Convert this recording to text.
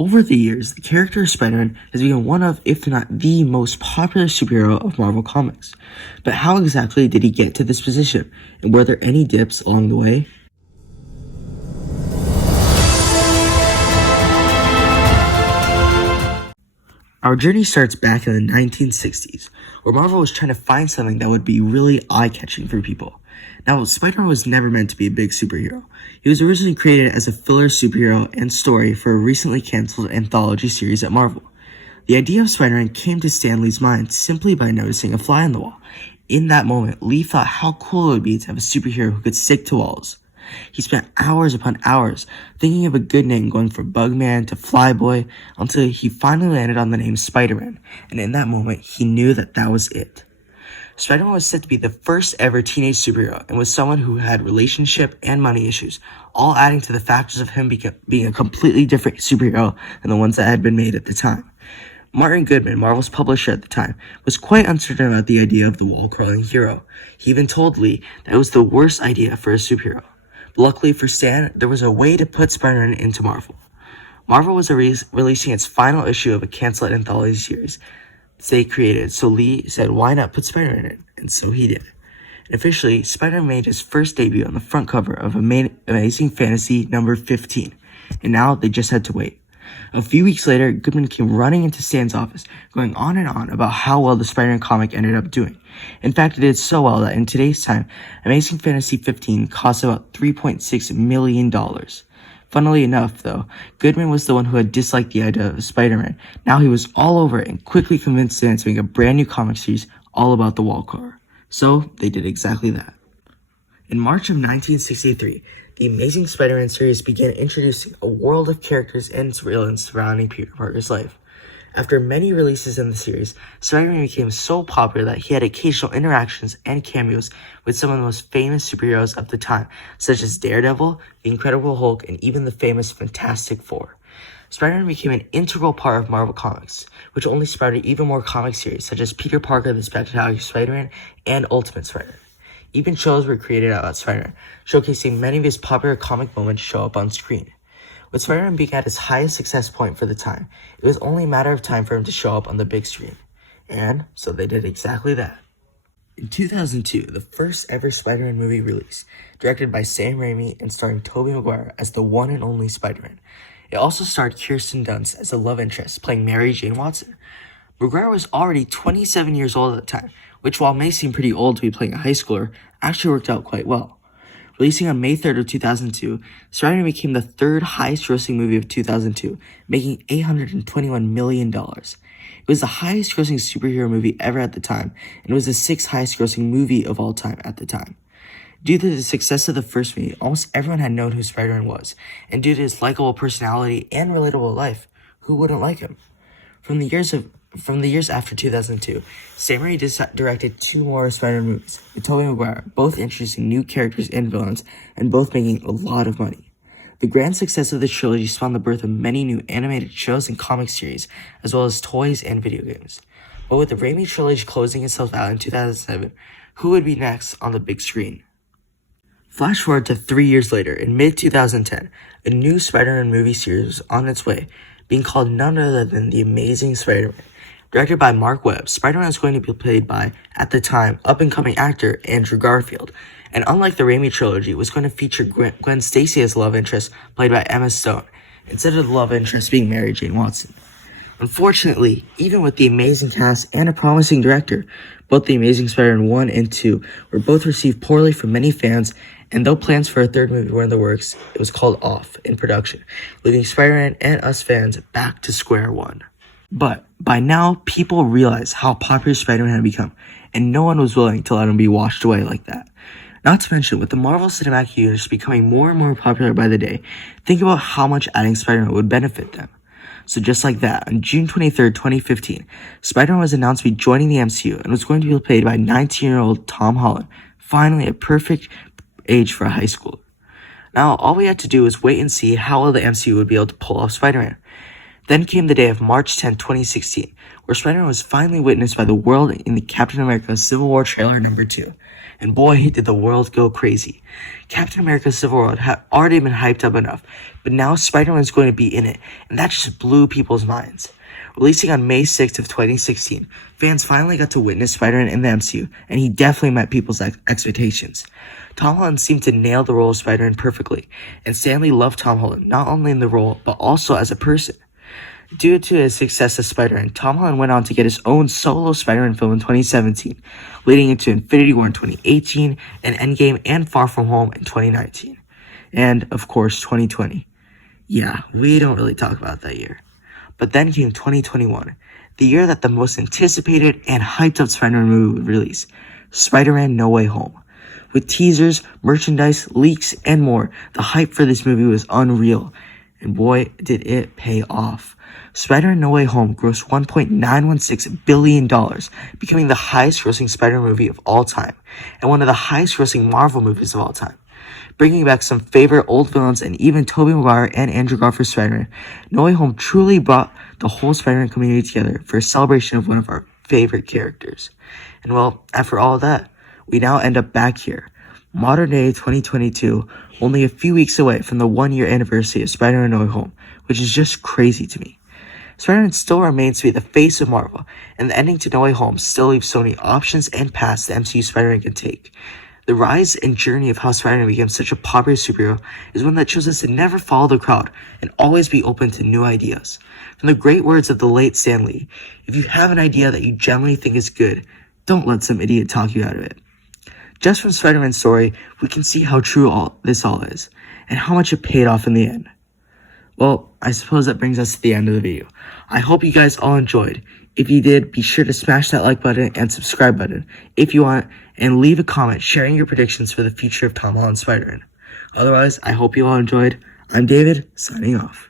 Over the years, the character of Spider-Man has become one of, if not the most popular superhero of Marvel Comics. But how exactly did he get to this position, and were there any dips along the way? Our journey starts back in the 1960s, where Marvel was trying to find something that would be really eye-catching for people. Now, Spider-Man was never meant to be a big superhero. He was originally created as a filler superhero and story for a recently canceled anthology series at Marvel. The idea of Spider-Man came to Stan Lee's mind simply by noticing a fly on the wall. In that moment, Lee thought how cool it would be to have a superhero who could stick to walls. He spent hours upon hours thinking of a good name, going from Bugman to Flyboy, until he finally landed on the name Spider-Man, and in that moment, he knew that that was it. Spider-Man was said to be the first ever teenage superhero, and was someone who had relationship and money issues, all adding to the factors of him being a completely different superhero than the ones that had been made at the time. Martin Goodman, Marvel's publisher at the time, was quite uncertain about the idea of the wall-crawling hero. He even told Lee that it was the worst idea for a superhero. Luckily for Stan, there was a way to put Spider-Man into Marvel. Marvel was releasing its final issue of a canceled anthology series they created, so Lee said, why not put Spider-Man in? And so he did. And officially, Spider-Man made his first debut on the front cover of Amazing Fantasy number 15, and now they just had to wait. A few weeks later, Goodman came running into Stan's office, going on and on about how well the Spider-Man comic ended up doing. In fact, it did so well that in today's time, Amazing Fantasy 15 cost about $3.6 million. Funnily enough, though, Goodman was the one who had disliked the idea of Spider-Man. Now he was all over it and quickly convinced Stan to make a brand new comic series all about the wall crawler. So, they did exactly that. In March of 1963, the Amazing Spider-Man series began introducing a world of characters and villains surrounding Peter Parker's life. After many releases in the series, Spider-Man became so popular that he had occasional interactions and cameos with some of the most famous superheroes of the time, such as Daredevil, the Incredible Hulk, and even the famous Fantastic Four. Spider-Man became an integral part of Marvel Comics, which only sprouted even more comic series such as Peter Parker the Spectacular Spider-Man and Ultimate Spider-Man. Even shows were created about Spider-Man, showcasing many of his popular comic moments show up on screen. When Spider-Man being at his highest success point for the time, it was only a matter of time for him to show up on the big screen. And so they did exactly that. In 2002, the first ever Spider-Man movie released, directed by Sam Raimi and starring Tobey Maguire as the one and only Spider-Man. It also starred Kirsten Dunst as a love interest, playing Mary Jane Watson. Maguire was already 27 years old at the time, which while may seem pretty old to be playing a high schooler, actually worked out quite well. Releasing on May 3rd of 2002, Spider-Man became the third highest grossing movie of 2002, making $821 million. It was the highest grossing superhero movie ever at the time, and it was the sixth highest grossing movie of all time at the time. Due to the success of the first movie, almost everyone had known who Spider-Man was, and due to his likable personality and relatable life, who wouldn't like him? From the years after 2002, Sam Raimi directed two more Spider-Man movies, with Tobey Maguire, both introducing new characters and villains, and both making a lot of money. The grand success of the trilogy spawned the birth of many new animated shows and comic series, as well as toys and video games. But with the Raimi trilogy closing itself out in 2007, who would be next on the big screen? Flash forward to 3 years later, in mid-2010, a new Spider-Man movie series was on its way, being called none other than The Amazing Spider-Man. Directed by Mark Webb, Spider-Man is going to be played by, at the time, up-and-coming actor Andrew Garfield, and unlike the Raimi trilogy, was going to feature Gwen Stacy as love interest, played by Emma Stone, instead of the love interest being Mary Jane Watson. Unfortunately, even with the amazing cast and a promising director, both The Amazing Spider-Man 1 and 2 were both received poorly from many fans, and though plans for a third movie were in the works, it was called off in production, leaving Spider-Man and us fans back to square one. But by now, people realized how popular Spider-Man had become, and no one was willing to let him be washed away like that. Not to mention, with the Marvel Cinematic Universe becoming more and more popular by the day, think about how much adding Spider-Man would benefit them. So just like that, on June 23rd, 2015, Spider-Man was announced to be joining the MCU and was going to be played by 19-year-old Tom Holland, finally a perfect age for a high schooler. Now, all we had to do was wait and see how well the MCU would be able to pull off Spider-Man. Then came the day of March 10, 2016, where Spider-Man was finally witnessed by the world in the Captain America Civil War trailer number 2. And boy, did the world go crazy. Captain America Civil War had already been hyped up enough, but now Spider-Man is going to be in it, and that just blew people's minds. Releasing on May 6th of 2016, fans finally got to witness Spider-Man in the MCU, and he definitely met people's expectations. Tom Holland seemed to nail the role of Spider-Man perfectly, and Stan Lee loved Tom Holland not only in the role, but also as a person. Due to his success as Spider-Man, Tom Holland went on to get his own solo Spider-Man film in 2017, leading into Infinity War in 2018, and Endgame and Far From Home in 2019. And, of course, 2020. Yeah, we don't really talk about that year. But then came 2021, the year that the most anticipated and hyped up Spider-Man movie would release, Spider-Man No Way Home. With teasers, merchandise, leaks, and more, the hype for this movie was unreal. And boy, did it pay off. Spider-Man No Way Home grossed $1.916 billion, becoming the highest-grossing Spider-Man movie of all time, and one of the highest-grossing Marvel movies of all time. Bringing back some favorite old villains and even Tobey Maguire and Andrew Garfield's Spider-Man, No Way Home truly brought the whole Spider-Man community together for a celebration of one of our favorite characters. And well, after all of that, we now end up back here, modern day 2022, only a few weeks away from the 1-year anniversary of Spider-Man No Way Home, which is just crazy to me. Spider-Man still remains to be the face of Marvel, and the ending to No Way Home still leaves so many options and paths the MCU Spider-Man can take. The rise and journey of how Spider-Man became such a popular superhero is one that shows us to never follow the crowd and always be open to new ideas. From the great words of the late Stan Lee, if you have an idea that you generally think is good, don't let some idiot talk you out of it. Just from Spider-Man's story, we can see how true this all is, and how much it paid off in the end. Well, I suppose that brings us to the end of the video. I hope you guys all enjoyed. If you did, be sure to smash that like button and subscribe button if you want, and leave a comment sharing your predictions for the future of Tom Holland's Spider-Man. Otherwise, I hope you all enjoyed. I'm David, signing off.